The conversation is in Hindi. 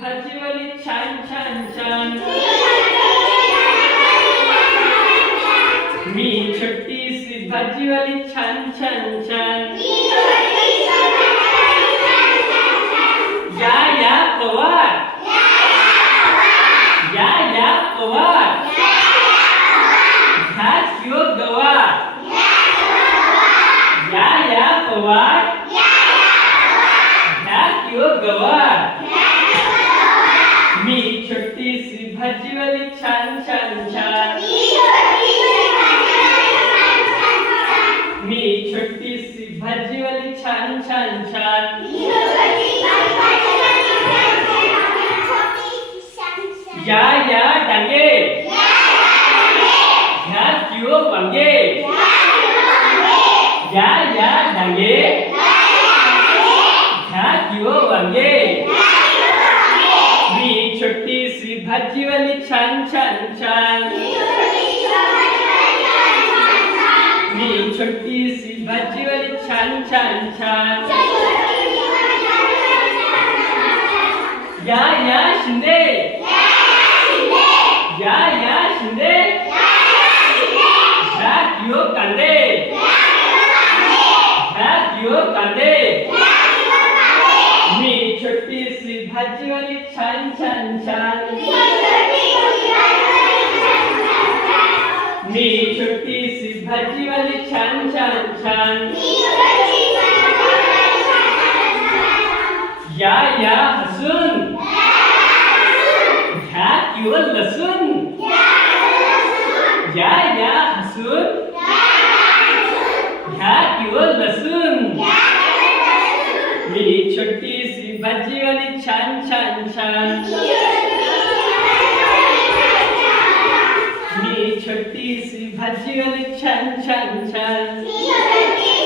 भाजीवाली छान छान छान। मी छोटीशी भाजीवाली छान छान छान। या या, पवार। या या, पवार। ह्याच यो गवार। या या पवार ह्याच यो गवार मी छोटीशी भाजीवाली छान छान छान। मी छोटीशी भाजीवाली छान छान छान। या या, डांगे। ह्या किओ वांगे या या, डांगे। ह्या किओ वांगे मी छोटीशी भाजीवाली छान छान छान। मी छोटीशी भाजीवाली छान छान छान। या या शिंदे। या या शिंदे। ह्या किओ कांदे। ह्या किओ कांदे। भाजीवाली छान छान छान. मी छोटीशी भाजीवाली छान छान छान. या या हसून. घ्या किंवा लसूण या या हसून. घ्या किंवा लसूण मी छोटी छोटीशी भाजीवाली छान छान छान मी छोटीशी भाजीवाली छान छान छान